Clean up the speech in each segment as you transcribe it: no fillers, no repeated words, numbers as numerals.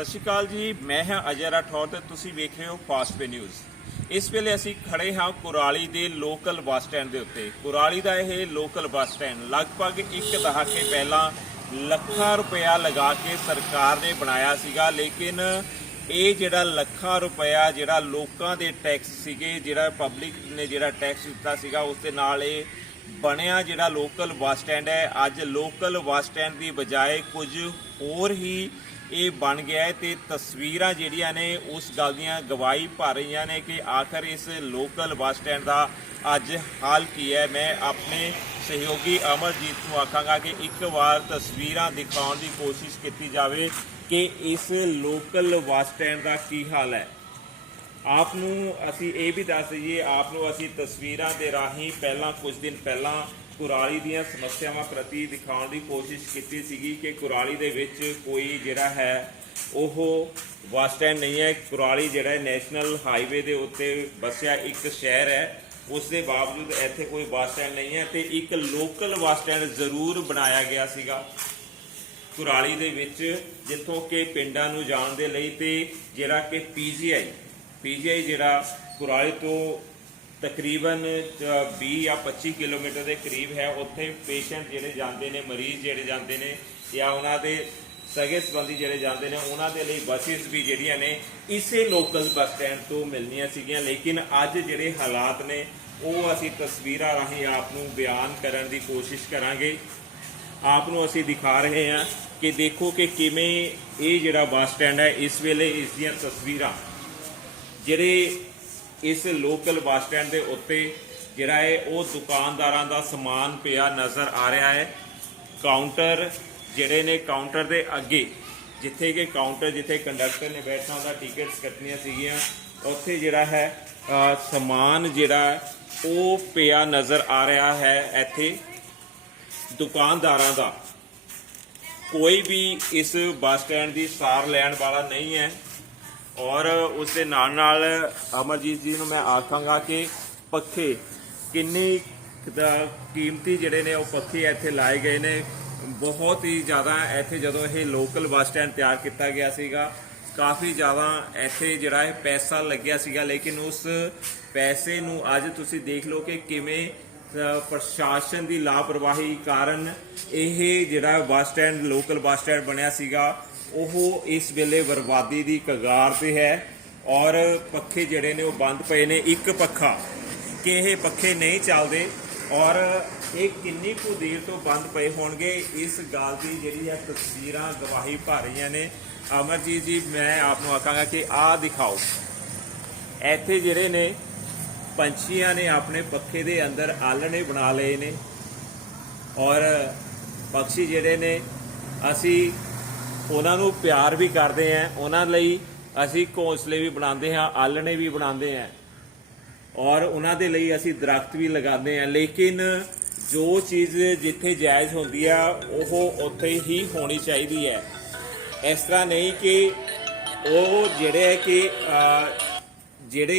सत श्री अकाल जी, मैं हाँ अजय राठौर ਤੇ ਤੁਸੀਂ ਵੇਖ ਰਹੇ ਹੋ ਫਾਸਟ ਵੇ ਨਿਊਜ਼। ਇਸ ਵੇਲੇ ਅਸੀਂ ਖੜੇ ਹਾਂ ਕੁਰਾਲੀ ਦੇ ਲੋਕਲ ਬੱਸ ਸਟੈਂਡ ਦੇ ਉੱਤੇ। ਕੁਰਾਲੀ ਦਾ ਇਹ ਲੋਕਲ ਬੱਸ ਸਟੈਂਡ ਲਗਭਗ ਇੱਕ ਦਹਾਕੇ ਪਹਿਲਾਂ ਲੱਖਾਂ ਰੁਪਇਆ ਲਗਾ ਕੇ ਸਰਕਾਰ ਨੇ ਬਣਾਇਆ ਸੀਗਾ, ਲੇਕਿਨ ਇਹ ਜਿਹੜਾ ਲੱਖਾਂ ਰੁਪਇਆ ਜਿਹੜਾ ਲੋਕਾਂ ਦੇ ਟੈਕਸ ਸੀਗੇ, ਜਿਹੜਾ ਪਬਲਿਕ ਨੇ ਜਿਹੜਾ ਟੈਕਸ ਦਿੱਤਾ ਸੀਗਾ, ਉਸ ਦੇ ਨਾਲ ਇਹ ਬਣਿਆ ਜਿਹੜਾ ਲੋਕਲ ਬੱਸ ਸਟੈਂਡ ਹੈ। ਅੱਜ ਲੋਕਲ ਬੱਸ ਸਟੈਂਡ ਦੀ ਬਜਾਏ ਕੁਝ ਹੋਰ ਹੀ ਇਹ ਬਣ ਗਿਆ है। तो तस्वीर ਜਿਹੜੀਆਂ ਨੇ उस गल ਦੀਆਂ गवाही भर रही ने कि आखिर इस लोकल बस स्टैंड का अज हाल की है। मैं अपने सहयोगी अमरजीत को आखांगा कि एक बार तस्वीर दिखाने की कोशिश की जाए कि इस लोकल बस स्टैंड का की हाल है। आपनू असी ये भी दस दईए, आपनू असी तस्वीरों के राही पहला कुछ दिन पहला कुराली ਦੀਆਂ ਸਮੱਸਿਆਵਾਂ ਪ੍ਰਤੀ ਦਿਖਾਉਣ ਦੀ ਕੋਸ਼ਿਸ਼ ਕੀਤੀ ਸੀਗੀ ਕਿ ਕੁਰਾਲੀ ਦੇ ਵਿੱਚ ਕੋਈ ਜਿਹੜਾ ਹੈ ਉਹ ਬੱਸ ਸਟੈਂਡ ਨਹੀਂ ਹੈ। ਕੁਰਾਲੀ ਜਿਹੜਾ ਨੈਸ਼ਨਲ ਹਾਈਵੇ ਦੇ ਉੱਤੇ ਵਸਿਆ ਇੱਕ ਸ਼ਹਿਰ ਹੈ, ਉਸ ਦੇ ਬਾਵਜੂਦ ਇੱਥੇ ਕੋਈ ਬੱਸ ਸਟੈਂਡ ਨਹੀਂ ਹੈ ਤੇ ਇੱਕ ਲੋਕਲ ਬੱਸ ਸਟੈਂਡ ਜ਼ਰੂਰ ਬਣਾਇਆ ਗਿਆ ਸੀਗਾ ਕੁਰਾਲੀ ਦੇ ਵਿੱਚ, ਜਿੱਥੋਂ ਕਿ ਪਿੰਡਾਂ ਨੂੰ ਜਾਣ ਦੇ ਲਈ ਤੇ ਜਿਹੜਾ ਕਿ ਪੀਜੀਆਈ ਜਿਹੜਾ ਕੁਰਾਲੀ ਤੋਂ तकरीबन 20 या 25 किलोमीटर के करीब है। उत्थे पेशेंट जोड़े जाते हैं, मरीज जोड़े जाते हैं या उन्होंने सगे संबंधी जोड़े जाते हैं, उन्होंने लिए बसिस भी जोड़िया ने इसे लोकल बस स्टैंड तो मिलनिया सीगियां। लेकिन अज जोड़े हालात ने वो असी तस्वीर राही आपनू बयान करने की कोशिश करांगे। आपनू असी दिखा रहे हैं कि देखो कि किवें ये जिहड़ा बस स्टैंड है इस वेले इस दियां तस्वीरां जिहड़े इस लोकल बस स्टैंड के उत्ते जिहड़ा है वो दुकानदारां दा समान पिया नज़र आ रहा है। काउंटर जिहड़े ने काउंटर के अगे जिथे कि काउंटर जिथे कंडक्टर ने बैठना उहदा टिकट्स कटनियां सीगियां, उत्थे जिहड़ा है समान जिहड़ा वो पिया नज़र आ रहा है। इत्थे दुकानदारां दा कोई भी इस बस स्टैंड की सार लैण वाला नहीं है। और उसके नाल नाल अमरजीत जी मैं आखांगा कि पखे किन्नी कीमती जिहड़े ने पखे इत्थे लाए गए ने, बहुत ही ज़्यादा। इत्थे जदों ये लोकल बस स्टैंड तैयार किया गया सीगा काफ़ी ज़्यादा इत्थे जिहड़ा है पैसा लग्या सीगा, लेकिन उस पैसे नूं अज तुसीं देख लो कि किवें प्रशासन की लापरवाही कारण यह जिहड़ा bus stand local bus stand बनिया सीगा वो इस वेले बर्बादी की कगार पे है। और पखे जिहड़े ने वो बंद पे ने, एक पखा कि ये पखे नहीं चलते और ये किन्नी कु देर तो बंद पे होणगे, इस गल की जिहड़ी है तस्वीरां गवाही भर रही ने। अमरजीत जी मैं आपनूं आखांगा कि आ दिखाओ, इत्थे जिहड़े ने पंछियां ने अपने पखे दे अंदर आलणे बना लए ने और पक्षी जिहड़े ने असी उन्होंने प्यार भी करते हैं, उन्होंने असी घोंसले भी बनाते हैं, आलने भी बनाते हैं और उन्होंने लिए असी दरख्त भी लगाते हैं। लेकिन जो चीज़ जिथे जायज़ होती है वो उत्थे ही होनी चाहिए है। इस तरह नहीं कि वो जिहड़े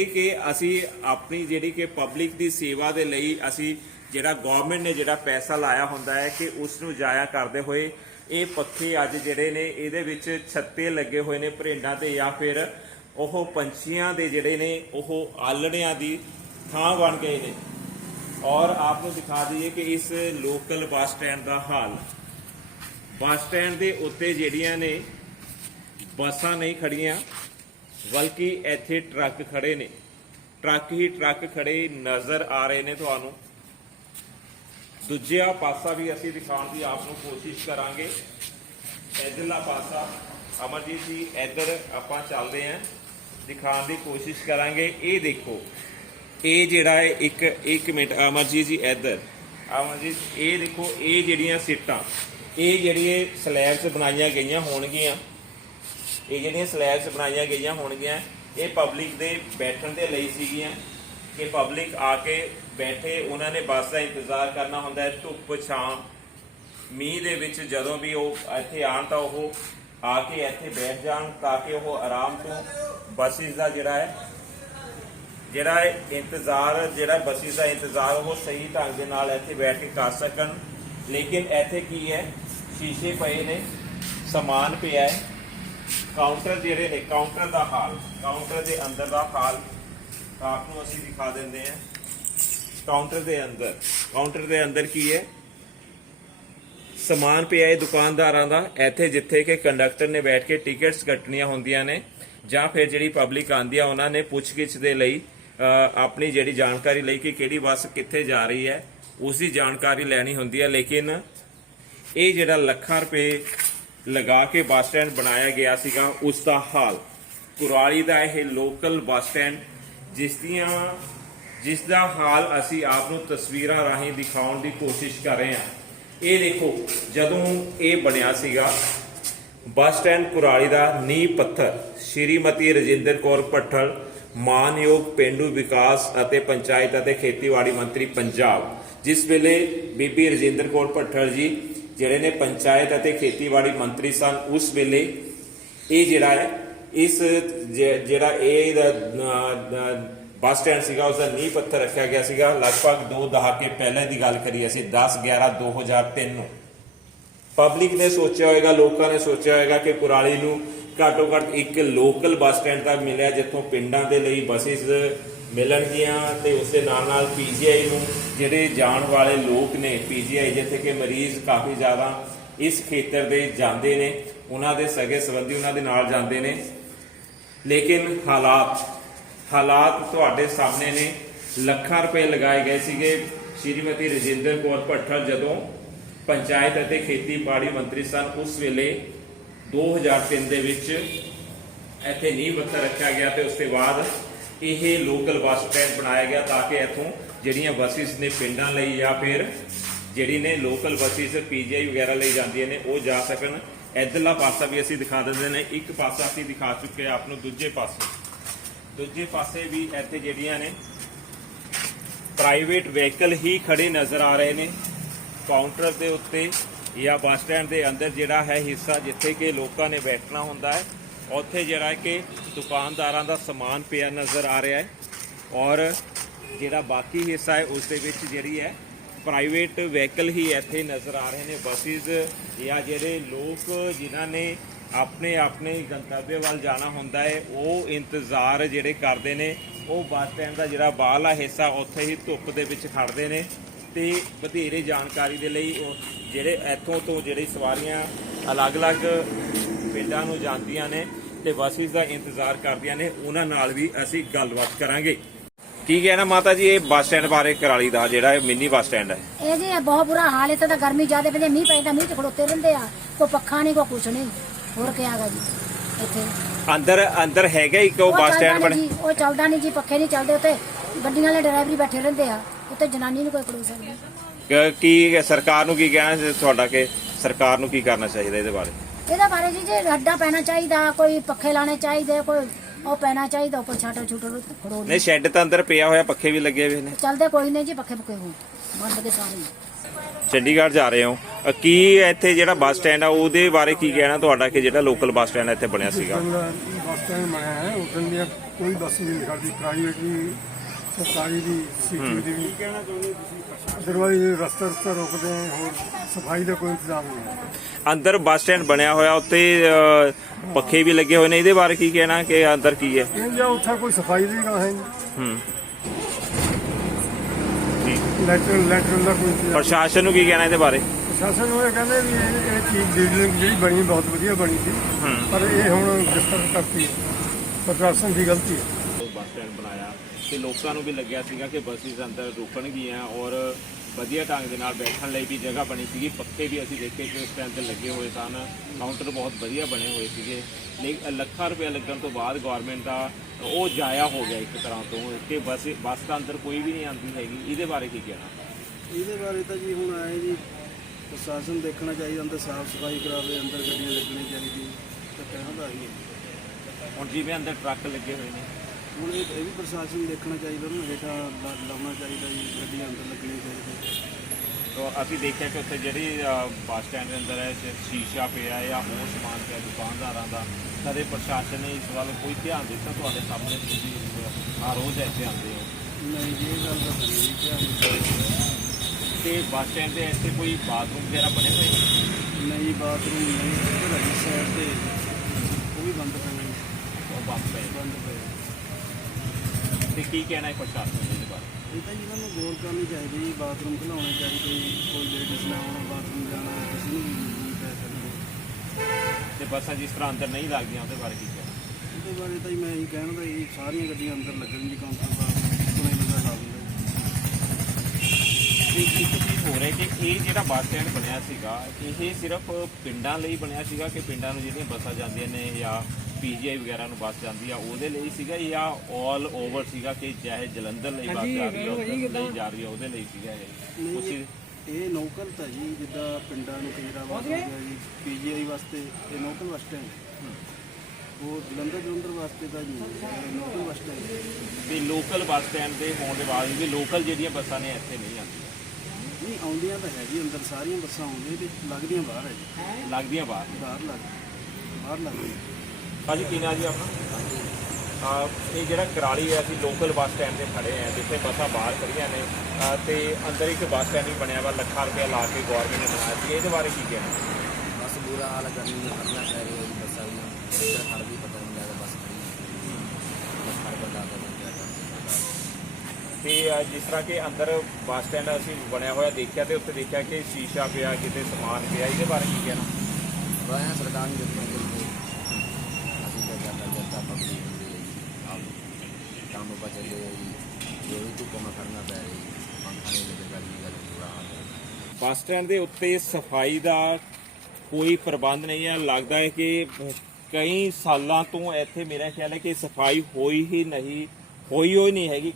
कि असी अपनी जिहड़ी कि पब्लिक की सेवा के लिए असी जिहड़ा गवर्नमेंट ने जिहड़ा पैसा लाया होंदा है कि उसनूं जाया करते हुए ये पखे अज जिहड़े ने इहदे विच छत्ते लगे हुए ने भरेंडां ते या फिर ओह पंछियां दे जिहड़े ने ओह आलणियां दी थां बन गए ने। और आपनूं दिखा दईए कि इस लोकल बस स्टैंड का हाल, बस स्टैंड के उत्ते जिहड़ियां ने बसां नहीं खड़ियां बल्कि इत्थे ट्रक खड़े ने, ट्रक ही ट्रक खड़े नज़र आ रहे ने तुहानूं। दूजा पासा भी असी दिखाने की आपको कोशिश करांगे। इधरला पासा अमरजीत जी इधर आप चलते हैं, दिखाने की कोशिश करांगे। ये देखो ये जिहड़ा है एक मिनट अमरजीत जी इधर, अमरजीत ये देखो ये जिहड़ियां सीटां ये जिहड़ियां स्लैब्स बनाईयां गईयां होणगीआं, ये जिहड़ियां स्लैब्स बनाईयां गईयां होणगीआं ये पब्लिक दे बैठण दे लई सीगीआं कि पब्लिक आके बैठे। उन्होंने बस का इंतजार करना होंदा है धुप छां मीह दे विच, जदों भी वो इत्थे आण तां ओह आके इत्थे बैठ जाण ताकि वो आराम तो बसिस का जिहड़ा इंतजार जिहड़ा बसिस का इंतजार वो सही ढंग दे नाल इत्थे बैठ के कर सकन। लेकिन इत्थे की है शीशे पे ने, समान पिया है ਕਾਊਂਟਰ ਜਿਹੜੇ ਨੇ, ਕਾਊਂਟਰ ਦਾ ਹਾਲ, ਕਾਊਂਟਰ ਦੇ ਅੰਦਰ ਦਾ ਹਾਲ ਆਪ ਨੂੰ ਅਸੀਂ ਦਿਖਾ ਦਿੰਦੇ ਹਾਂ। ਕਾਊਂਟਰ ਦੇ ਅੰਦਰ ਕੀ ਹੈ, ਸਮਾਨ ਪਿਆ ਹੈ ਦੁਕਾਨਦਾਰਾਂ ਦਾ। ਇੱਥੇ ਜਿੱਥੇ ਕਿ ਕੰਡਕਟਰ ਨੇ ਬੈਠ ਕੇ ਟਿਕਟਸ ਕੱਟਣੀਆਂ ਹੁੰਦੀਆਂ ਨੇ ਜਾਂ ਫਿਰ ਜਿਹੜੀ ਪਬਲਿਕ ਆਉਂਦੀ ਆ ਉਹਨਾਂ ਨੇ ਪੁੱਛਗਿੱਛ ਦੇ ਲਈ ਆਪਣੀ ਜਿਹੜੀ ਜਾਣਕਾਰੀ ਲਈ ਕਿ ਕਿਹੜੀ ਬੱਸ ਕਿੱਥੇ ਜਾ ਰਹੀ ਹੈ ਉਸ ਦੀ ਜਾਣਕਾਰੀ ਲੈਣੀ ਹੁੰਦੀ ਹੈ। ਲੇਕਿਨ ਇਹ ਜਿਹੜਾ ਲੱਖਾਂ ਰੁਪਏ ਲਗਾ ਕੇ ਬੱਸ ਸਟੈਂਡ ਬਣਾਇਆ ਗਿਆ ਸੀਗਾ ਉਸ ਦਾ ਹਾਲ, ਕੁਰਾਲੀ ਦਾ ਇਹ ਲੋਕਲ ਬੱਸ ਸਟੈਂਡ ਜਿਸ ਦਾ ਹਾਲ ਅਸੀਂ ਆਪ ਨੂੰ ਤਸਵੀਰਾਂ ਰਾਹੀਂ ਦਿਖਾਉਣ ਦੀ ਕੋਸ਼ਿਸ਼ ਕਰ ਰਹੇ ਹਾਂ। ਇਹ ਦੇਖੋ, ਜਦੋਂ ਇਹ ਬਣਿਆ ਸੀਗਾ ਬੱਸ ਸਟੈਂਡ ਕੁਰਾਲੀ ਦਾ ਨੀਂਹ ਪੱਥਰ ਸ਼੍ਰੀਮਤੀ ਰਜਿੰਦਰ ਕੌਰ ਭੱਠਲ, ਮਾਨਯੋਗ ਪੇਂਡੂ ਵਿਕਾਸ ਅਤੇ ਪੰਚਾਇਤ ਅਤੇ ਖੇਤੀਬਾੜੀ ਮੰਤਰੀ ਪੰਜਾਬ, ਜਿਸ ਵੇਲੇ ਬੀਬੀ ਰਜਿੰਦਰ ਕੌਰ ਭੱਠਲ ਜੀ ਜਿਹੜੇ ਨੇ ਪੰਚਾਇਤ ਅਤੇ ਖੇਤੀਬਾੜੀ ਮੰਤਰੀ ਸਨ, ਉਸ ਵੇਲੇ ਇਹ ਜਿਹੜਾ ਹੈ ਜਿਹੜਾ ਇਹ ਬੱਸ ਸਟੈਂਡ ਸੀਗਾ ਉਸ ਦਾ ਨੀਂਹ ਪੱਥਰ ਰੱਖਿਆ ਗਿਆ ਸੀਗਾ। ਲਗਭਗ 2 ਦਹਾਕੇ ਪਹਿਲੇ ਦੀ ਗੱਲ ਕਰੀਏ ਅਸੀਂ, 10/11/2003 ਨੂੰ। ਪਬਲਿਕ ਨੇ ਸੋਚਿਆ ਹੋਏਗਾ, ਲੋਕਾਂ ਨੇ ਸੋਚਿਆ ਹੋਏਗਾ ਕਿ ਕੁਰਾਲੀ ਨੂੰ ਘੱਟੋ ਘੱਟ ਇੱਕ ਲੋਕਲ ਬੱਸ ਸਟੈਂਡ ਤਾਂ ਮਿਲਿਆ ਜਿੱਥੋਂ ਪਿੰਡਾਂ ਦੇ ਲਈ ਬੱਸਿਸ ਮਿਲਣਗੀਆਂ ਤੇ ਉਸ ਦੇ ਨਾਲ ਨਾਲ ਪੀਜੀਆਈ ਨੂੰ ਜਿਹੜੇ ਜਾਣ ਵਾਲੇ ਲੋਕ ਨੇ, ਪੀਜੀਆਈ ਜਿੱਥੇ ਕਿ ਮਰੀਜ਼ ਕਾਫੀ ਜ਼ਿਆਦਾ ਇਸ ਖੇਤਰ ਦੇ ਜਾਂਦੇ ਨੇ, ਉਹਨਾਂ ਦੇ ਸਗੇ ਸੰਬੰਧੀ ਉਹਨਾਂ ਦੇ ਨਾਲ ਜਾਂਦੇ ਨੇ। ਲੇਕਿਨ ਹਾਲਾਤ ਤੁਹਾਡੇ ਸਾਹਮਣੇ ਨੇ। ਲੱਖਾਂ ਰੁਪਏ ਲਗਾਏ ਗਏ ਸੀਗੇ। ਸ਼੍ਰੀਮਤੀ ਰਜਿੰਦਰ ਕੌਰ ਭੱਠਲ ਜਦੋਂ ਪੰਚਾਇਤ ਅਤੇ ਖੇਤੀਬਾੜੀ ਮੰਤਰੀ ਸਨ, ਉਸ ਵੇਲੇ 2003 ਦੇ ਵਿੱਚ ਇੱਥੇ ਨੀਂਹ ਪੱਥਰ ਰੱਖਿਆ ਗਿਆ ਤੇ ਉਸ ਤੋਂ ਬਾਅਦ ਇਹ ਲੋਕਲ ਬੱਸ ਸਟੈਂਡ ਬਣਾਇਆ ਗਿਆ ਤਾਂ ਕਿ ਇੱਥੋਂ ਜਿਹੜੀਆਂ ਬੱਸਿਸ ਨੇ ਪਿੰਡਾਂ ਲਈ ਜਾਂ ਫਿਰ ਜਿਹੜੀ ਨੇ ਲੋਕਲ ਬੱਸਿਸ ਪੀਜੀਆਈ ਵਗੈਰਾ ਲਈ ਜਾਂਦੀਆਂ ਨੇ ਉਹ ਜਾ ਸਕਣ। ਇੱਧਰਲਾ ਪਾਸਾ ਵੀ ਅਸੀਂ ਦਿਖਾ ਦਿੰਦੇ ਨੇ। ਇੱਕ ਪਾਸਾ ਅਸੀਂ ਦਿਖਾ ਚੁੱਕੇ ਆਪ ਨੂੰ, ਦੂਜੇ ਪਾਸੇ ਵੀ ਇੱਥੇ ਜਿਹੜੀਆਂ ਨੇ ਪ੍ਰਾਈਵੇਟ ਵਹੀਕਲ ਹੀ ਖੜੇ ਨਜ਼ਰ ਆ ਰਹੇ ਨੇ। ਕਾਊਂਟਰ ਦੇ ਉੱਤੇ ਜਾਂ ਬੱਸ ਸਟੈਂਡ ਦੇ ਅੰਦਰ ਜਿਹੜਾ ਹੈ ਹਿੱਸਾ ਜਿੱਥੇ ਕਿ ਲੋਕਾਂ ਨੇ ਬੈਠਣਾ ਹੁੰਦਾ ਹੈ, ਉੱਥੇ ਜਿਹੜਾ ਕਿ ਦੁਕਾਨਦਾਰਾਂ ਦਾ ਸਮਾਨ ਪਿਆ ਨਜ਼ਰ ਆ ਰਿਹਾ ਹੈ ਔਰ ਜਿਹੜਾ ਬਾਕੀ ਹਿੱਸਾ ਹੈ ਉਸ ਦੇ ਵਿੱਚ ਜਿਹੜੀ ਹੈ ਪ੍ਰਾਈਵੇਟ ਵਹੀਕਲ ਹੀ ਇੱਥੇ ਨਜ਼ਰ ਆ ਰਹੇ ਨੇ। ਬੱਸਿਸ ਜਾਂ ਜਿਹੜੇ ਲੋਕ ਜਿਨ੍ਹਾਂ ਨੇ ਆਪਣੇ ਗੰਤਵਯ ਵੱਲ ਜਾਣਾ ਹੁੰਦਾ ਹੈ ਉਹ ਇੰਤਜ਼ਾਰ ਜਿਹੜੇ ਕਰਦੇ ਨੇ, ਉਹ ਬੱਸ ਸਟੈਂਡ ਦਾ ਜਿਹੜਾ ਬਾਹਰਲਾ ਹਿੱਸਾ ਉੱਥੇ ਹੀ ਧੁੱਪ ਦੇ ਵਿੱਚ ਖੜਦੇ ਨੇ। ਤੇ ਵਧੇਰੇ ਜਾਣਕਾਰੀ ਦੇ ਲਈ ਉਹ ਜਿਹੜੇ ਇੱਥੋਂ ਤੋਂ ਜਿਹੜੀ ਸਵਾਰੀਆਂ ਅਲੱਗ-ਅਲੱਗ ਪਿੰਡਾਂ ਨੂੰ ਜਾਂਦੀਆਂ ਨੇ ਤੇ ਬੱਸਿਸ ਦਾ ਇੰਤਜ਼ਾਰ ਕਰਦੀਆਂ ਨੇ, ਉਹਨਾਂ ਨਾਲ ਵੀ ਅਸੀਂ ਗੱਲਬਾਤ ਕਰਾਂਗੇ। ਕੀ ਕਹਿਣਾ ਮਾਤਾ ਜੀ ਇਹ ਬੱਸ ਸਟੈਂਡ ਬਾਰੇ, ਕੁਰਾਲੀ ਦਾ ਜਿਹੜਾ ਮਿੰਨੀ ਬੱਸ ਸਟੈਂਡ ਹੈ? ਇਹ ਜੀ ਬਹੁਤ ਬੁਰਾ ਹਾਲ ਹੈ। ਤਾਂ ਗਰਮੀ ਜ਼ਿਆਦਾ ਪੈਂਦੀ, ਮੀਂਹ ਪੈਂਦਾ, ਮੀਂਹ 'ਚ ਖੜੋਤੇ ਰਹਿੰਦੇ ਆ, ਕੋਈ ਪੱਖਾ ਨਹੀਂ, ਕੋਈ ਕੁਛ ਨਹੀਂ। ਹੋਰ ਕੀ ਹੈਗਾ ਜੀ ਇੱਥੇ? ਅੰਦਰ ਹੈਗਾ ਇੱਕ ਉਹ ਬੱਸ ਸਟੈਂਡ ਬਣ, ਉਹ ਚੱਲਦਾ ਨਹੀਂ ਜੀ, ਪੱਖੇ ਨਹੀਂ ਚੱਲਦੇ ਉੱਤੇ, ਗੱਡੀਆਂ ਵਾਲੇ ਡਰਾਈਵਰ ਬੈਠੇ ਰਹਿੰਦੇ ਆ ਉੱਤੇ, ਜਨਾਨੀ ਨੂੰ ਕੋਈ ਖੜੋ ਸਕਦੀ। ਕੀ ਸਰਕਾਰ ਨੂੰ ਕੀ ਕਹਿਣਾ ਤੁਹਾਡਾ ਕਿ ਸਰਕਾਰ ਨੂੰ ਕੀ ਕਰਨਾ ਚਾਹੀਦਾ ਇਹਦੇ ਬਾਰੇ? ਇਹਦੇ ਬਾਰੇ ਜੀ ਜੇ ਅੱਡਾ ਪੈਣਾ ਚਾਹੀਦਾ, ਕੋਈ ਪੱਖੇ ਲਾਣੇ ਚਾਹੀਦੇ, ਕੋਈ ਉਹ ਪੈਣਾ ਚਾਹੀਦਾ, ਉੱਪਰ ਛਾਟੋ ਛੁੱਟੋ ਖੜੋ। ਨਹੀਂ, ਸ਼ੈੱਡ ਤਾਂ ਅੰਦਰ ਪਿਆ ਹੋਇਆ, ਪੱਖੇ ਵੀ ਲੱਗੇ ਹੋਏ ਨੇ। ਚੱਲਦੇ ਕੋਈ ਨਹੀਂ ਜੀ, ਪੱਖੇ ਪੁੱਖੇ ਹੋਣ ਬੰਦ ਕੇ ਸਾਰੇ। ਚੰਡੀਗੜ੍ਹ ਜਾ ਰਹੇ ਹੋ, ਕੀ ਇੱਥੇ ਜਿਹੜਾ ਬੱਸ ਸਟੈਂਡ ਆ ਉਹਦੇ ਬਾਰੇ ਕੀ ਕਹਿਣਾ ਤੁਹਾਡਾ ਕਿ ਜਿਹੜਾ ਲੋਕਲ ਬੱਸ ਸਟੈਂਡ ਇੱਥੇ ਬਣਿਆ ਸੀਗਾ? ਬੱਸ ਸਟੈਂਡ ਬਣਿਆ ਹੈ, ਉਦੋਂ ਦੀਆਂ ਕੋਈ ਬੱਸ ਨਹੀਂ ਨਿਕਲਦੀ, ਪ੍ਰਾਈਵੇਟ ਵੀ ਸਰਕਾਰੀ ਵੀ ਸਿਟੀ ਦੀ ਵੀ। ਅਦਰਵਾਈਜ਼ ਰਸਤਾ ਰੋਕਦੇ ਹੋਰ ਸਫਾਈ ਦਾ ਕੋਈ ਇੰਤਜ਼ਾਮ ਨਹੀਂ ਹੈ। ਅੰਦਰ ਬੱਸ ਸਟੈਂਡ ਬਣਿਆ ਹੋਇਆ, ਉੱਤੇ ਪੱਖੇ ਵੀ ਲੱਗੇ ਹੋਏ ਨੇ, ਇਹਦੇ ਬਾਰੇ ਕੀ ਕਹਿਣਾ ਕਿ ਅੰਦਰ ਕੀ ਹੈ? ਜਾਂ ਉੱਥੇ ਕੋਈ ਸਫਾਈ ਦੀ ਗੱਲ ਹੈ ਨਹੀਂ, ਲੈਟਰਨ ਦਾ ਕੋਈ ਇੰਤਜ਼ਾਮ। ਪ੍ਰਸ਼ਾਸਨ ਨੂੰ ਕੀ ਕਹਿਣਾ ਇਹਦੇ ਬਾਰੇ? ਪ੍ਰਸ਼ਾਸਨ ਨੂੰ ਇਹ ਕਹਿੰਦੇ ਵੀ ਇਹ ਚੀਜ਼ ਜਿਹੜੀ ਬਣੀ ਬਹੁਤ ਵਧੀਆ ਬਣੀ ਸੀ, ਪਰ ਇਹ ਹੁਣ ਜਿਸ ਤਰ੍ਹਾਂ ਕਰਤੀ ਪ੍ਰਸ਼ਾਸਨ ਦੀ ਗਲਤੀ ਹੈ। ਬੱਸ ਸਟੈਂਡ ਬਣਾਇਆ ਤੇ ਲੋਕਾਂ ਨੂੰ ਵੀ ਲੱਗਿਆ ਸੀਗਾ ਕਿ ਬੱਸਿਸ ਅੰਦਰ ਰੁਕਣਗੀਆਂ ਔਰ ਵਧੀਆ ਢੰਗ ਦੇ ਨਾਲ ਬੈਠਣ ਲਈ ਵੀ ਜਗ੍ਹਾ ਬਣੀ ਸੀਗੀ। ਪੱਖੇ ਵੀ ਅਸੀਂ ਦੇਖੇ ਕਿ ਉਸ ਟਾਈਮ ਤੇ ਲੱਗੇ ਹੋਏ ਸਨ, ਕਾਊਂਟਰ ਬਹੁਤ ਵਧੀਆ ਬਣੇ ਹੋਏ ਸੀਗੇ। ਲੇਕਿਨ ਲੱਖਾਂ ਰੁਪਏ ਲੱਗਣ ਤੋਂ ਬਾਅਦ ਗਵਰਨਮੈਂਟ ਦਾ ਉਹ ਜਾਇਆ ਹੋ ਗਿਆ ਇੱਕ ਤਰ੍ਹਾਂ ਤੋਂ ਕਿ ਬੱਸ ਦਾ ਅੰਦਰ ਕੋਈ ਵੀ ਨਹੀਂ ਆਉਂਦੀ ਹੈਗੀ। ਇਹਦੇ ਬਾਰੇ ਕੀ ਕਹਿਣਾ? ਇਹਦੇ ਬਾਰੇ ਤਾਂ ਜੀ ਹੁਣ ਆਏ ਜੀ ਪ੍ਰਸ਼ਾਸਨ ਦੇਖਣਾ ਚਾਹੀਦਾ, ਅੰਦਰ ਸਾਫ਼ ਸਫਾਈ ਕਰਾਵੇ, ਅੰਦਰ ਗੱਡੀਆਂ ਲੱਗਣੀ ਚਾਹੀਦੀ, ਤਾਂ ਕਹਿਣਾ ਤਾਂ ਆਈ ਹੈ। ਹੁਣ ਜਿਵੇਂ ਅੰਦਰ ਟਰੱਕ ਲੱਗੇ ਹੋਏ ਨੇ, ਹੁਣ ਇਹ ਵੀ ਪ੍ਰਸ਼ਾਸਨ ਦੇਖਣਾ ਚਾਹੀਦਾ, ਉਹਨੂੰ ਹੇਠਾਂ ਲਾਉਣਾ ਚਾਹੀਦਾ ਜੀ, ਗੱਡੀਆਂ ਅੰਦਰ ਲੱਗਣੀ ਚਾਹੀਦੀ। ਤਾਂ ਅਸੀਂ ਦੇਖਿਆ ਕਿ ਉੱਥੇ ਜਿਹੜੀ ਬੱਸ ਸਟੈਂਡ ਦੇ ਅੰਦਰ ਹੈ ਸ਼ੀਸ਼ਾ ਪਿਆ ਜਾਂ ਹੋਰ ਸਮਾਨ ਪਿਆ ਦੁਕਾਨਦਾਰਾਂ ਦਾ, ਕਦੇ ਪ੍ਰਸ਼ਾਸਨ ਨੇ ਇਸ ਵੱਲ ਕੋਈ ਧਿਆਨ ਦਿੱਤਾ? ਤੁਹਾਡੇ ਸਾਹਮਣੇ ਤੁਸੀਂ ਹਰ ਰੋਜ਼ ਇੱਥੇ ਆਉਂਦੇ ਹੋ। ਨਹੀਂ ਜੀ, ਇਹ ਗੱਲ ਤਾਂ ਕਰੀ ਜੀ ਧਿਆਨ। ਤੇ ਬੱਸ ਸਟੈਂਡ ਦੇ ਇੱਥੇ ਕੋਈ ਬਾਥਰੂਮ ਵਗੈਰਾ ਬਣੇ ਹੋਏ? ਨਹੀਂ, ਬਾਥਰੂਮ ਨਹੀਂ, ਸਾਈਡ ਤੇ ਉਹ ਵੀ ਬੰਦ ਪਏ ਨੇ, ਉਹ ਬੰਦ ਪਏ ਬੰਦ ਪਏ। ਤੇ ਕੀ ਕਹਿਣਾ ਹੈ ਪ੍ਰਸ਼ਾਸਨ ਦੇ ਬਾਰੇ? ਇਹ ਤਾਂ ਜੀ ਇਹਨਾਂ ਨੂੰ ਗੌਰ ਕਰਨੀ ਚਾਹੀਦੀ ਜੀ, ਬਾਥਰੂਮ ਖਿਲਾਉਣੇ ਚਾਹੀਦੇ, ਕੋਈ ਲੇਡੀਜ਼ ਨਾ ਆਉਣਾ ਬਾਥਰੂਮ ਜਾਣਾ, ਕਿਸੇ ਨੂੰ ਵੀ ਨਹੀਂ ਪੈ ਸਕਦੇ। ਤੇ ਬੱਸਾਂ ਜਿਸ ਤਰ੍ਹਾਂ ਅੰਦਰ ਨਹੀਂ ਲੱਗਦੀਆਂ ਉਹਦੇ ਬਾਰੇ ਕੀ ਕਹਿਣਾ? ਉਹਦੇ ਬਾਰੇ ਤਾਂ ਜੀ ਮੈਂ ਇਹੀ ਕਹਿਣਾ ਤਾਂ ਜੀ ਸਾਰੀਆਂ ਗੱਡੀਆਂ ਅੰਦਰ ਲੱਗਣ ਜੀ, ਕਾਊਂਟਰ ਬਾਹਰ ਕੋਈ ਬੰਦਾ ਲਾ ਦਿੰਦਾ। ਤੇ ਇੱਕ ਚੀਜ਼ ਹੋ ਰਹੀ ਕਿ ਇਹ ਜਿਹੜਾ ਬੱਸ ਸਟੈਂਡ ਬਣਿਆ ਸੀਗਾ ਇਹ ਸਿਰਫ ਪਿੰਡਾਂ ਲਈ ਬਣਿਆ ਸੀਗਾ ਕਿ ਪਿੰਡਾਂ ਨੂੰ ਜਿਹੜੀਆਂ ਬੱਸਾਂ ਜਾਂਦੀਆਂ ਨੇ ਜਾਂ ਪੀਜੀਆਈ ਵਗੈਰਾ ਨੂੰ ਬੱਸ ਜਾਂਦੀ ਆ ਉਹਦੇ ਲਈ ਸੀਗਾ ਜਾਂ ਆਲ ਓਵਰ ਸੀਗਾ ਕਿ ਚਾਹੇ ਜਲੰਧਰ ਲਈ ਬੱਸ ਜਾ ਰਹੀ ਹੈ ਉੱਧਰ ਲਈ ਜਾ ਰਹੀ ਹੈ ਉਹਦੇ ਲਈ ਸੀਗਾ ਇਹ? ਨਹੀਂ ਤੁਸੀਂ ਇਹ ਨੌਕਲ ਤਾਂ ਜੀ ਜਿੱਦਾਂ ਪਿੰਡਾਂ ਨੂੰ ਖਜਰਾਬਾਦ ਹੋ ਗਿਆ ਜੀ, ਪੀਜੀਆਈ ਵਾਸਤੇ ਇਹ ਨੌਕਲ ਬੱਸ ਸਟੈਂਡ, ਉਹ ਜਲੰਧਰ ਵਾਸਤੇ ਤਾਂ ਜੀ ਨੌਕਲ ਬੱਸ ਸਟੈਂਡ। ਤੇ ਲੋਕਲ ਬੱਸ ਸਟੈਂਡ ਦੇ ਹੋਣ ਦੇ ਬਾਵਜੂਦ ਵੀ ਲੋਕਲ ਜਿਹੜੀਆਂ ਬੱਸਾਂ ਨੇ ਇੱਥੇ ਨਹੀਂ ਆਉਂਦੀਆਂ? ਨਹੀਂ ਆਉਂਦੀਆਂ ਤਾਂ ਹੈ ਜੀ, ਅੰਦਰ ਸਾਰੀਆਂ ਬੱਸਾਂ ਆਉਂਦੀਆਂ ਤੇ ਲੱਗਦੀਆਂ ਬਾਹਰ ਹੈ ਜੀ, ਲੱਗਦੀਆਂ ਬਾਹਰ? ਬਾਹਰ ਲੱਗਦੀਆਂ। ਭਾਜੀ ਕੀ ਨਾਂ ਜੀ ਆਪਣਾ? ਇਹ ਜਿਹੜਾ ਕਰਾਲੀ ਹੈ ਅਸੀਂ ਲੋਕਲ ਬੱਸ ਸਟੈਂਡ ਤੇ ਖੜੇ ਆ ਜਿੱਥੇ ਬੱਸਾਂ ਬਾਹਰ ਖੜੀਆਂ ਨੇ ਤੇ ਅੰਦਰ ਇੱਕ ਬੱਸ ਸਟੈਂਡ ਵੀ ਬਣਿਆ ਵਾ, ਲੱਖਾਂ ਰੁਪਏ ਲਾ ਕੇ ਗੌਰਮੈਂਟ ਨੇ ਬਣਾਇਆ ਸੀ, ਇਹਦੇ ਬਾਰੇ ਕੀ ਕਹਿਣਾ? बस बुरा हाल है, गर्मी में खड़ना पै रही है जी, बस अभी इधर खड़ भी पता नहीं लगा, बस खड़ी बस खड़ पर जाकर बन गया ਤੇ ਜਿਸ ਤਰ੍ਹਾਂ ਕਿ ਅੰਦਰ ਬੱਸ ਸਟੈਂਡ ਅਸੀਂ ਬਣਿਆ ਹੋਇਆ ਦੇਖਿਆ ਤੇ ਉੱਥੇ ਦੇਖਿਆ ਕਿ ਸ਼ੀਸ਼ਾ ਪਿਆ, ਕਿਤੇ ਸਮਾਨ ਪਿਆ, ਇਹਦੇ ਬਾਰੇ ਕੀ ਕਹਿਣਾ? वह हैं सरकार ने जितना करी अभी तो जाता पब्लिक अब काम पर चले जी, जो भी धुप में खड़ना पै रही, पंखा नहीं लगे, गर्मी गर्मी बुरा हाल है। ਬੱਸ ਸਟੈਂਡ ਦੇ ਉੱਤੇ ਸਫਾਈ ਦਾ ਕੋਈ ਪ੍ਰਬੰਧ ਨਹੀਂ ਹੈ। ਲੱਗਦਾ ਹੈ ਕਿ ਕਈ ਸਾਲਾਂ ਤੋਂ ਇੱਥੇ ਮੇਰਾ ਖਿਆਲ ਹੈ ਕਿ ਸਫਾਈ ਹੋਈ ਹੀ ਨਹੀਂ ਹੈਗੀ,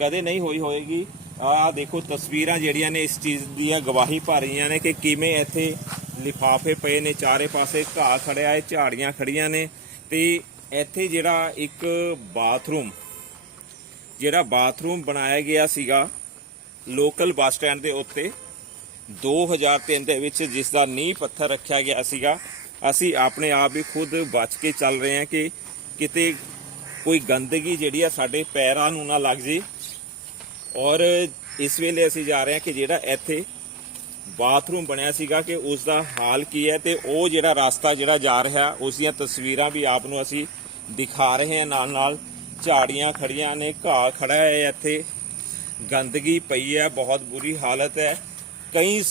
ਕਦੇ ਨਹੀਂ ਹੋਈ ਹੋਏਗੀ। ਆਹ ਦੇਖੋ ਤਸਵੀਰਾਂ ਜਿਹੜੀਆਂ ਨੇ ਇਸ ਚੀਜ਼ ਦੀਆਂ ਗਵਾਹੀ ਭਰ ਰਹੀਆਂ ਨੇ ਕਿ ਕਿਵੇਂ ਇੱਥੇ ਲਿਫਾਫੇ ਪਏ ਨੇ, ਚਾਰੇ ਪਾਸੇ ਘਾਹ ਖੜਿਆ ਹੈ, ਝਾੜੀਆਂ ਖੜੀਆਂ ਨੇ ਤੇ ਇੱਥੇ ਜਿਹੜਾ ਇੱਕ ਬਾਥਰੂਮ ਬਣਾਇਆ ਗਿਆ ਸੀਗਾ ਲੋਕਲ ਬੱਸ ਸਟੈਂਡ ਦੇ ਉੱਤੇ 2003 ਦੇ ਵਿੱਚ, ਜਿਸ ਦਾ ਨੀਂਹ ਪੱਥਰ ਰੱਖਿਆ ਗਿਆ ਸੀਗਾ। ਅਸੀਂ ਆਪਣੇ ਆਪ ਵੀ ਖੁਦ ਬਚ ਕੇ ਚੱਲ ਰਹੇ ਹਾਂ ਕਿ ਕਿਤੇ ਕੋਈ ਗੰਦਗੀ ਜਿਹੜੀ ਆ ਸਾਡੇ ਪੈਰਾਂ ਨੂੰ ਨਾ ਲੱਗ ਜੇ। ਔਰ ਇਸ ਵੇਲੇ ਅਸੀਂ ਜਾ ਰਹੇ ਹਾਂ ਕਿ ਜਿਹੜਾ ਇੱਥੇ ਬਾਥਰੂਮ ਬਣਿਆ ਸੀਗਾ ਕਿ ਉਸ ਦਾ ਹਾਲ ਕੀ ਹੈ ਤੇ ਉਹ ਜਿਹੜਾ ਰਸਤਾ ਜਿਹੜਾ ਜਾ ਰਿਹਾ ਉਸ ਦੀਆਂ ਤਸਵੀਰਾਂ ਵੀ ਆਪ ਨੂੰ ਅਸੀਂ ਦਿਖਾ ਰਹੇ ਹਾਂ। ਨਾਲ ਝਾੜੀਆਂ ਖੜੀਆਂ ਨੇ, ਘਾਹ ਖੜਾ ਹੈ, ਇੱਥੇ ਗੰਦਗੀ ਪਈ ਹੈ, ਬਹੁਤ ਬੁਰੀ ਹਾਲਤ ਹੈ। ਕਈ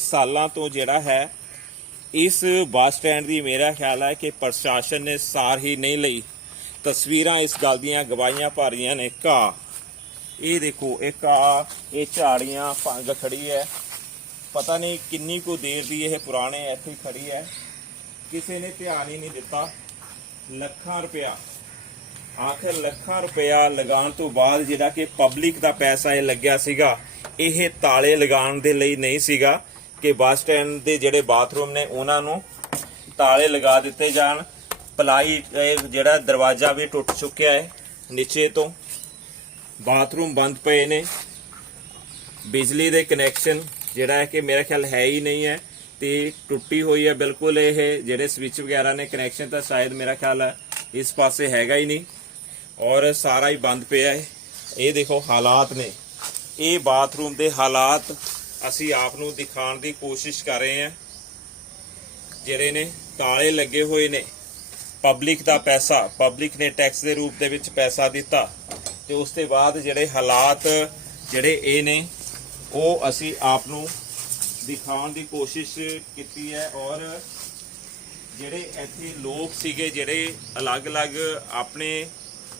ਸਾਲਾਂ ਤੋਂ ਜਿਹੜਾ ਹੈ ਇਸ ਬੱਸ ਸਟੈਂਡ ਦੀ ਮੇਰਾ ਖਿਆਲ ਹੈ ਕਿ ਪ੍ਰਸ਼ਾਸਨ ਨੇ ਸਾਰ ਹੀ ਨਹੀਂ ਲਈ। ਤਸਵੀਰਾਂ ਇਸ ਗੱਲ ਦੀਆਂ ਗਵਾਹੀਆਂ ਭਰ ਰਹੀਆਂ ਨੇ। ਘਾਹ ਇਹ ਦੇਖੋ, ਇਹ ਝਾੜੀਆਂ ਭੰਗ ਖੜੀ ਹੈ, ਪਤਾ ਨਹੀਂ ਕਿੰਨੀ ਕੁ ਦੇਰ ਦੀ ਇਹ ਪੁਰਾਣੇ ਇੱਥੇ ਖੜੀ ਹੈ, ਕਿਸੇ ਨੇ ਧਿਆਨ ਹੀ ਨਹੀਂ ਦਿੱਤਾ। ਲੱਖਾਂ ਰੁਪਇਆ ਲਗਾਉਣ ਤੋਂ ਬਾਅਦ ਜਿਹੜਾ ਕਿ ਪਬਲਿਕ ਦਾ ਪੈਸਾ ਇਹ ਲੱਗਿਆ ਸੀਗਾ, ਇਹ ਤਾਲੇ ਲਗਾਉਣ ਦੇ ਲਈ ਨਹੀਂ ਸੀਗਾ ਕਿ ਬੱਸ ਸਟੈਂਡ ਦੇ ਜਿਹੜੇ ਬਾਥਰੂਮ ਨੇ ਉਹਨਾਂ ਨੂੰ ਤਾਲੇ ਲਗਾ ਦਿੱਤੇ ਜਾਣ। ਪਲਾਈ ਜਿਹੜਾ ਦਰਵਾਜ਼ਾ ਵੀ ਟੁੱਟ ਚੁੱਕਿਆ ਹੈ ਨੀਚੇ ਤੋਂ, ਬਾਥਰੂਮ ਬੰਦ ਪਏ ਨੇ, ਬਿਜਲੀ ਦੇ ਕਨੈਕਸ਼ਨ ਜਿਹੜਾ ਹੈ ਕਿ ਮੇਰਾ ਖਿਆਲ ਹੈ ਹੀ ਨਹੀਂ ਹੈ ਤੇ ਟੁੱਟੀ ਹੋਈ ਹੈ ਬਿਲਕੁਲ। ਇਹ ਜਿਹੜੇ ਸਵਿਚ ਵਗੈਰਾ ਨੇ ਕਨੈਕਸ਼ਨ ਤਾਂ ਸ਼ਾਇਦ ਮੇਰਾ ਖਿਆਲ ਹੈ ਇਸ ਪਾਸੇ ਹੈਗਾ ਹੀ ਨਹੀਂ ਔਰ ਸਾਰਾ ਹੀ ਬੰਦ ਪਿਆ ਹੈ। ਇਹ ਦੇਖੋ ਹਾਲਾਤ ਨੇ, ਇਹ ਬਾਥਰੂਮ ਦੇ ਹਾਲਾਤ ਅਸੀਂ ਆਪ ਨੂੰ ਦਿਖਾਉਣ ਦੀ ਕੋਸ਼ਿਸ਼ ਕਰ ਰਹੇ ਹਾਂ। ਜਿਹੜੇ ਨੇ ਤਾਲੇ ਲੱਗੇ ਹੋਏ ਨੇ, ਪਬਲਿਕ ਦਾ ਪੈਸਾ, ਪਬਲਿਕ ਨੇ ਟੈਕਸ ਦੇ ਰੂਪ ਦੇ ਵਿੱਚ ਪੈਸਾ ਦਿੱਤਾ ਤੇ ਉਸ ਤੋਂ ਬਾਅਦ ਜਿਹੜੇ ਹਾਲਾਤ ਜਿਹੜੇ ਇਹ ਨੇ ਉਹ ਅਸੀਂ ਆਪ ਨੂੰ ਦਿਖਾਉਣ ਦੀ ਕੋਸ਼ਿਸ਼ ਕੀਤੀ ਹੈ। ਔਰ ਜਿਹੜੇ ਇੱਥੇ ਲੋਕ ਸੀਗੇ ਜਿਹੜੇ ਅਲੱਗ-ਅਲੱਗ ਆਪਣੇ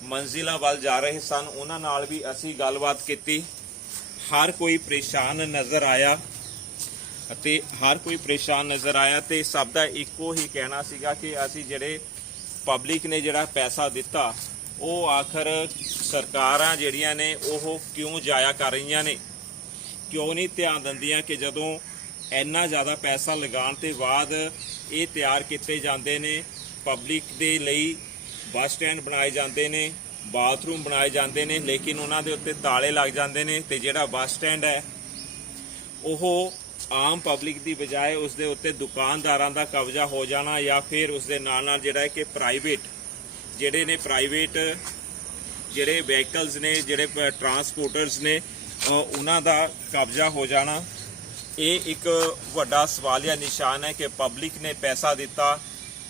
ਮੰਜ਼ਿਲਾਂ ਵੱਲ ਜਾ ਰਹੇ ਸਨ, ਉਹਨਾਂ ਨਾਲ ਵੀ ਅਸੀਂ ਗੱਲਬਾਤ ਕੀਤੀ। ਹਰ ਕੋਈ ਪਰੇਸ਼ਾਨ ਨਜ਼ਰ ਆਇਆ ਤੇ ਸਭ ਦਾ ਇੱਕੋ ਹੀ ਕਹਿਣਾ ਸੀਗਾ ਕਿ ਅਸੀਂ ਜਿਹੜੇ ਪਬਲਿਕ ਨੇ ਜਿਹੜਾ ਪੈਸਾ ਦਿੱਤਾ ਉਹ ਆਖਰ ਸਰਕਾਰਾਂ ਜਿਹੜੀਆਂ ਨੇ ਉਹ ਕਿਉਂ ਜਾਇਆ ਕਰ ਰਹੀਆਂ ਨੇ, ਕਿਉਂ ਨਹੀਂ ਧਿਆਨ ਦਿੰਦੀਆਂ ਕਿ ਜਦੋਂ ਇੰਨਾ ਜ਼ਿਆਦਾ ਪੈਸਾ ਲਗਾਉਣ ਤੇ ਬਾਅਦ ਇਹ ਤਿਆਰ ਕੀਤੇ ਜਾਂਦੇ ਨੇ, ਪਬਲਿਕ ਦੇ ਲਈ ਬੱਸ ਸਟੈਂਡ ਬਣਾਏ ਜਾਂਦੇ ਨੇ, ਬਾਥਰੂਮ ਬਣਾਏ ਜਾਂਦੇ ਨੇ, ਲੇਕਿਨ ਉਹਨਾਂ ਦੇ ਉੱਤੇ ਤਾਲੇ ਲੱਗ ਜਾਂਦੇ ਨੇ ਤੇ ਜਿਹੜਾ ਬੱਸ ਸਟੈਂਡ ਹੈ ਉਹ ਆਮ ਪਬਲਿਕ ਦੀ ਬਜਾਏ ਉਸ ਦੇ ਉੱਤੇ ਦੁਕਾਨਦਾਰਾਂ ਦਾ ਕਬਜ਼ਾ ਹੋ ਜਾਣਾ ਜਾਂ ਫਿਰ ਉਸ ਦੇ ਨਾਲ ਜਿਹੜਾ ਹੈ ਕਿ ਪ੍ਰਾਈਵੇਟ ਜਿਹੜੇ ਵਹੀਕਲਸ ਨੇ, ਜਿਹੜੇ ਟਰਾਂਸਪੋਰਟਰਸ ਨੇ, ਉਹਨਾਂ ਦਾ ਕਬਜ਼ਾ ਹੋ ਜਾਣਾ। ਇਹ ਇੱਕ ਵੱਡਾ ਸਵਾਲੀਆ ਨਿਸ਼ਾਨ ਹੈ ਕਿ ਪਬਲਿਕ ਨੇ ਪੈਸਾ ਦਿੱਤਾ,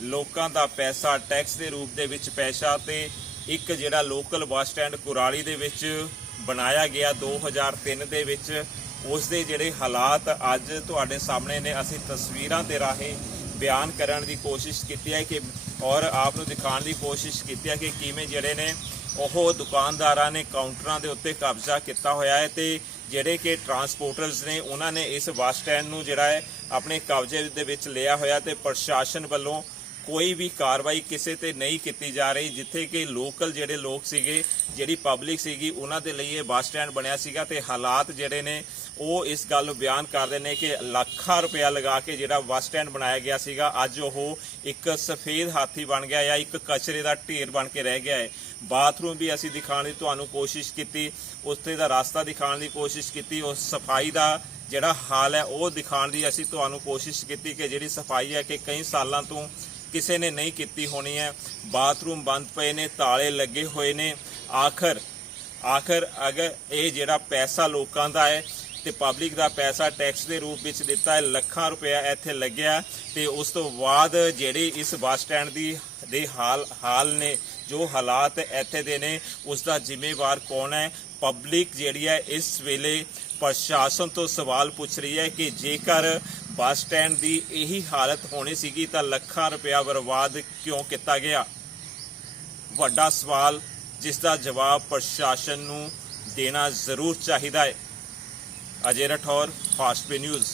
ਲੋਕਾਂ ਦਾ ਪੈਸਾ ਟੈਕਸ ਦੇ ਰੂਪ ਦੇ ਵਿੱਚ ਪੈਸਾ ਤੇ ਇੱਕ ਜਿਹੜਾ ਲੋਕਲ ਬੱਸ ਸਟੈਂਡ ਕੁਰਾਲੀ ਦੇ ਵਿੱਚ ਬਣਾਇਆ ਗਿਆ 2003 ਦੇ ਵਿੱਚ, ਉਸ ਦੇ ਜਿਹੜੇ ਹਾਲਾਤ ਅੱਜ ਤੁਹਾਡੇ ਸਾਹਮਣੇ ਨੇ। ਅਸੀਂ ਤਸਵੀਰਾਂ ਦੇ ਰਾਹੀਂ ਬਿਆਨ ਕਰਨ ਦੀ ਕੋਸ਼ਿਸ਼ ਕੀਤੀ ਹੈ ਕਿ ਔਰ ਆਪ ਨੂੰ ਦਿਖਾਉਣ ਦੀ ਕੋਸ਼ਿਸ਼ ਕੀਤੀ ਹੈ ਕਿ ਕਿਵੇਂ ਜਿਹੜੇ ਨੇ ਉਹ ਦੁਕਾਨਦਾਰਾਂ ਨੇ ਕਾਊਂਟਰਾਂ ਦੇ ਉੱਤੇ ਕਬਜ਼ਾ ਕੀਤਾ ਹੋਇਆ ਹੈ ਤੇ ਜਿਹੜੇ ਕਿ ਟਰਾਂਸਪੋਰਟਰਸ ਨੇ ਉਹਨਾਂ ਨੇ ਇਸ ਬੱਸ ਸਟੈਂਡ ਨੂੰ ਜਿਹੜਾ ਹੈ ਆਪਣੇ ਕਬਜ਼ੇ ਦੇ ਵਿੱਚ ਲਿਆ ਹੋਇਆ ਤੇ ਪ੍ਰਸ਼ਾਸਨ ਵੱਲੋਂ ਕੋਈ ਵੀ ਕਾਰਵਾਈ ਕਿਸੇ ਤੇ ਨਹੀਂ ਕੀਤੀ ਜਾ ਰਹੀ। ਜਿੱਥੇ ਕਿ ਲੋਕਲ ਜਿਹੜੇ ਲੋਕ ਸੀਗੇ, ਜਿਹੜੀ ਪਬਲਿਕ ਸੀਗੀ, ਉਹਨਾਂ ਦੇ ਲਈ ਇਹ ਬੱਸ ਸਟੈਂਡ ਬਣਿਆ ਸੀਗਾ ਤੇ ਹਾਲਾਤ ਜਿਹੜੇ ਨੇ ਉਹ ਇਸ ਗੱਲ ਨੂੰ ਬਿਆਨ ਕਰਦੇ ਨੇ ਕਿ ਲੱਖਾਂ ਰੁਪਇਆ ਲਗਾ ਕੇ ਜਿਹੜਾ ਬੱਸ ਸਟੈਂਡ ਬਣਾਇਆ ਗਿਆ ਸੀਗਾ, ਅੱਜ ਉਹ ਇੱਕ ਸਫੇਦ ਹਾਥੀ ਬਣ ਗਿਆ ਜਾਂ ਇੱਕ ਕਚਰੇ ਦਾ ਢੇਰ ਬਣ ਕੇ ਰਹਿ ਗਿਆ ਹੈ। ਬਾਥਰੂਮ ਵੀ ਅਸੀਂ ਦਿਖਾਉਣ ਦੀ ਤੁਹਾਨੂੰ ਕੋਸ਼ਿਸ਼ ਕੀਤੀ, ਉੱਥੇ ਦਾ ਰਸਤਾ ਦਿਖਾਉਣ ਦੀ ਕੋਸ਼ਿਸ਼ ਕੀਤੀ, ਉਸ ਸਫਾਈ ਦਾ ਜਿਹੜਾ ਹਾਲ ਹੈ ਉਹ ਦਿਖਾਉਣ ਦੀ ਅਸੀਂ ਤੁਹਾਨੂੰ ਕੋਸ਼ਿਸ਼ ਕੀਤੀ ਕਿ ਜਿਹੜੀ ਸਫਾਈ ਹੈ ਕਿ ਕਈ ਸਾਲਾਂ ਤੋਂ ਕਿਸੇ ਨੇ ਨਹੀਂ ਕੀਤੀ ਹੋਣੀ ਹੈ। ਬਾਥਰੂਮ ਬੰਦ ਪਏ ਨੇ, ਤਾਲੇ ਲੱਗੇ ਹੋਏ ਨੇ। ਆਖਰ ਅਗਰ ਇਹ ਜਿਹੜਾ ਪੈਸਾ ਲੋਕਾਂ ਦਾ ਹੈ ਤੇ ਪਬਲਿਕ ਦਾ ਪੈਸਾ ਟੈਕਸ ਦੇ ਰੂਪ ਵਿੱਚ ਦਿੱਤਾ ਹੈ, ਲੱਖਾਂ ਰੁਪਇਆ ਇੱਥੇ ਲੱਗਿਆ ਤੇ ਉਸ ਤੋਂ ਬਾਅਦ ਜਿਹੜੇ ਇਸ ਬੱਸ ਸਟੈਂਡ ਦੇ ਹਾਲ ਨੇ, ਜੋ ਹਾਲਾਤ ਇੱਥੇ ਦੇ ਨੇ, ਉਸ ਦਾ ਜ਼ਿੰਮੇਵਾਰ ਕੌਣ ਹੈ? ਪਬਲਿਕ ਜਿਹੜੀ ਹੈ ਇਸ ਵੇਲੇ ਪ੍ਰਸ਼ਾਸਨ ਤੋਂ ਸਵਾਲ ਪੁੱਛ ਰਹੀ ਹੈ ਕਿ ਜੇਕਰ ਬੱਸ ਸਟੈਂਡ ਦੀ ਇਹੀ ਹਾਲਤ ਹੋਣੀ ਸੀਗੀ ਤਾਂ ਲੱਖਾਂ ਰੁਪਇਆ ਬਰਬਾਦ ਕਿਉਂ ਕੀਤਾ ਗਿਆ? ਵੱਡਾ ਸਵਾਲ ਜਿਸ ਦਾ ਜਵਾਬ ਪ੍ਰਸ਼ਾਸਨ ਨੂੰ ਦੇਣਾ ਜ਼ਰੂਰ ਚਾਹੀਦਾ ਹੈ। ਅਜੇ ਰਾਠੌਰ, ਫਾਸਟ ਪੇ ਨਿਊਜ਼।